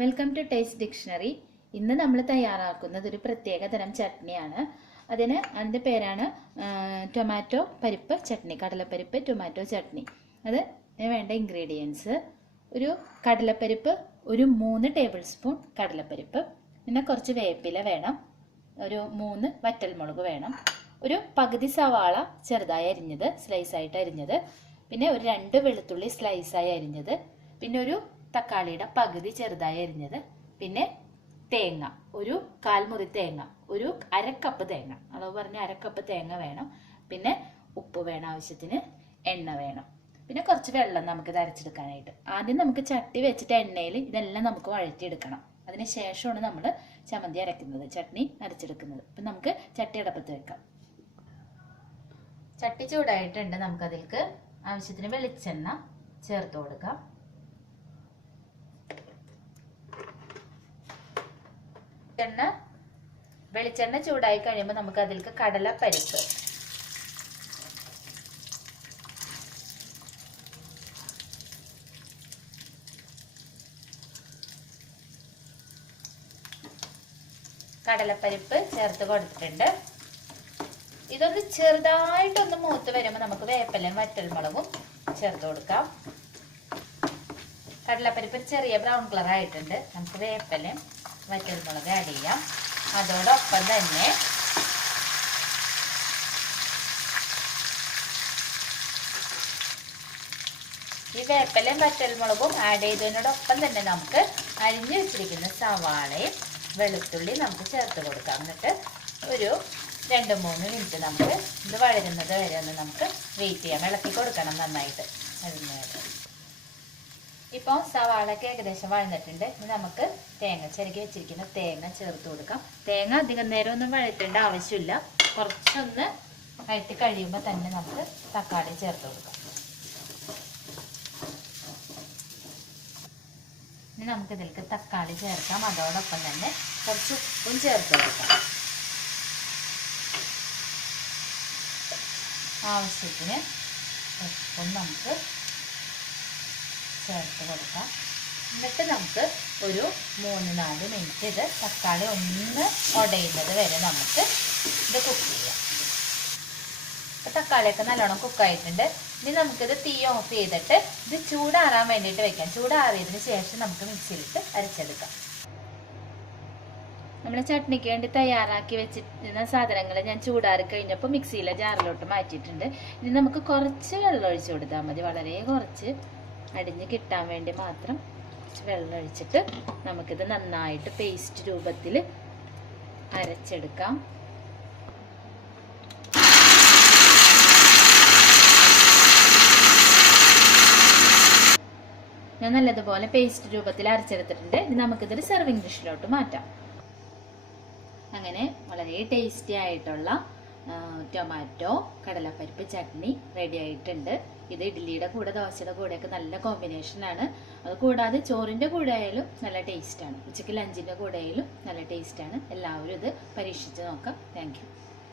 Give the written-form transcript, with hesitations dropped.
Welcome to taste dictionary. ഇന്ന് നമ്മൾ തയ്യാറാക്കുന്നത് ഒരു പ്രത്യേക തരം ചട്നിയാണ്. അതിൻ്റെ പേരാണ് ടൊമാറ്റോ പരിപ്പ് ചട്നി, കടലപ്പരിപ്പ് ടൊമാറ്റോ ചട്നി. അതിന് വേണ്ട ഇൻഗ്രീഡിയൻസ്: ഒരു കടലപ്പരിപ്പ്, ഒരു 3 ടേബിൾ സ്പൂൺ കടലപ്പരിപ്പ്, പിന്നെ കുറച്ച് വേപ്പില വേണം, ഒരു 3 വറ്റൽമുളക് വേണം, ഒരു പകുതി സവാള ചെറുതായി അരിഞ്ഞത് സ്ലൈസായിട്ട് അരിഞ്ഞത്, പിന്നെ ഒരു 2 വെളുത്തുള്ളി സ്ലൈസായി അരിഞ്ഞത്, പിന്നെ ഒരു തക്കാളിയുടെ പകുതി ചെറുതായി അരിഞ്ഞത്, പിന്നെ തേങ്ങ, ഒരു 1/4 മുറി തേങ്ങ, ഒരു 1/2 കപ്പ് തേങ്ങ, അളവ് പറഞ്ഞ 1/2 കപ്പ് തേങ്ങ വേണം, പിന്നെ ഉപ്പ് വേണം, ആവശ്യത്തിന് എണ്ണ വേണം, പിന്നെ കുറച്ച് വെള്ളം നമുക്ക് അരച്ചെടുക്കാനായിട്ട്. ആദ്യം നമുക്ക് ചട്ടി വെച്ചിട്ട് എണ്ണയിൽ ഇതെല്ലാം നമുക്ക് വഴറ്റിയെടുക്കണം. അതിന് ശേഷമാണ് നമ്മൾ ചമ്മന്തി അരയ്ക്കുന്നത്, ചട്നി അരച്ചെടുക്കുന്നത്. അപ്പം നമുക്ക് ചട്ടി അടപ്പത്ത് വെക്കാം. ചട്ടി ചൂടായിട്ടുണ്ട്. നമുക്കതിലേക്ക് ആവശ്യത്തിന് വെളിച്ചെണ്ണ ചേർത്ത് കൊടുക്കാം. വെളിച്ചെണ്ണ ചൂടായി കഴിയുമ്പോൾ നമുക്ക് അതിലേക്ക് കടലപ്പരിപ്പ്, ചേർത്ത് കൊടുത്തിട്ടുണ്ട്. ഇതൊന്ന് ചെറുതായിട്ടൊന്ന് മൂത്ത് വരുമ്പോൾ നമുക്ക് വേപ്പിലയും വറ്റൽമുളകും ചേർത്ത് കൊടുക്കാം. കടലപ്പരിപ്പ് ചെറിയ ബ്രൗൺ കളർ ആയിട്ടുണ്ട്. നമുക്ക് വേപ്പിലയും വറ്റൽമുളക് ആഡ് ചെയ്യാം. അതോടൊപ്പം തന്നെ ഈ വേപ്പിലയും വറ്റൽമുളകും ആഡ് ചെയ്തതിനോടൊപ്പം തന്നെ നമുക്ക് അരിഞ്ഞു വെച്ചിരിക്കുന്ന സവാളയും വെളുത്തുള്ളി നമുക്ക് ചേർത്ത് കൊടുക്കാം. എന്നിട്ട് ഒരു 2-3 മിനിറ്റ് നമുക്ക് ഇത് വഴരുന്നത് വരെ ഒന്ന് നമുക്ക് വെയിറ്റ് ചെയ്യാം. ഇളക്കി കൊടുക്കണം നന്നായിട്ട്. ഇപ്പോൾ സവാളയൊക്കെ ഏകദേശം വഴന്നിട്ടുണ്ട്. ഇനി നമുക്ക് ചിരകി വെച്ചിരിക്കുന്ന തേങ്ങ ചേർത്ത് കൊടുക്കാം. തേങ്ങ അധികം നേരം ഒന്നും വഴറ്റേണ്ട ആവശ്യമില്ല. കുറച്ചൊന്ന് വഴറ്റി കഴിയുമ്പോൾ തന്നെ നമുക്ക് തക്കാളി ചേർത്ത് കൊടുക്കാം. ഇനി നമുക്ക് ഇതിലേക്ക് തക്കാളി ചേർക്കാം. അതോടൊപ്പം തന്നെ കുറച്ച് ഉപ്പും ചേർത്ത് കൊടുക്കാം. ആവശ്യത്തിന് ഉപ്പും നമുക്ക് ചേർത്ത് കൊടുക്കാം. എന്നിട്ട് നമുക്ക് ഒരു 3-4 മിനിറ്റ് ഇത് തക്കാളി ഒന്ന് ഉടയുന്നത് വരെ നമുക്ക് ഇത് കുക്ക് ചെയ്യാം. ഇപ്പം തക്കാളിയൊക്കെ നല്ലോണം കുക്കായിട്ടുണ്ട്. ഇനി നമുക്കിത് തീ ഓഫ് ചെയ്തിട്ട് ഇത് ചൂടാറാൻ വേണ്ടിയിട്ട് വെക്കാം. ചൂടാറിയതിന് ശേഷം നമുക്ക് മിക്സിയിലിട്ട് അരച്ചെടുക്കാം. നമ്മൾ ചട്നിക്ക് വേണ്ടി തയ്യാറാക്കി വെച്ചിരുന്ന സാധനങ്ങൾ ഞാൻ ചൂടാറി കഴിഞ്ഞപ്പോൾ മിക്സിയിലെ ജാറിലോട്ട് മാറ്റിയിട്ടുണ്ട്. ഇനി നമുക്ക് കുറച്ച് വെള്ളം ഒഴിച്ചു കൊടുത്താൽ മതി. വളരെ കുറച്ച്, അടിഞ്ഞ് കിട്ടാൻ വേണ്ടി മാത്രം കുറച്ച് വെള്ളം ഒഴിച്ചിട്ട് നമുക്കിത് നന്നായിട്ട് പേസ്റ്റ് രൂപത്തിൽ അരച്ചെടുക്കാം. ഞാൻ നല്ലതുപോലെ പേസ്റ്റ് രൂപത്തിൽ അരച്ചെടുത്തിട്ടുണ്ട്. ഇനി നമുക്കിതൊരു സെർവിങ് ഡിഷിലോട്ട് മാറ്റാം. അങ്ങനെ വളരെ ടേസ്റ്റി ആയിട്ടുള്ള ടൊമാറ്റോ കടലപ്പരിപ്പ് ചട്നി റെഡി ആയിട്ടുണ്ട്. ഇത് ഇഡ്ഡലിയുടെ കൂടെ ദോശയുടെ കൂടെയൊക്കെ നല്ല കോമ്പിനേഷനാണ്. അത് കൂടാതെ ചോറിൻ്റെ കൂടെ ആയാലും നല്ല ടേസ്റ്റാണ്. ഉച്ചയ്ക്ക് ലഞ്ചിൻ്റെ കൂടെ ആയാലും നല്ല ടേസ്റ്റാണ്. എല്ലാവരും ഇത് പരീക്ഷിച്ച് നോക്കാം. Thank you.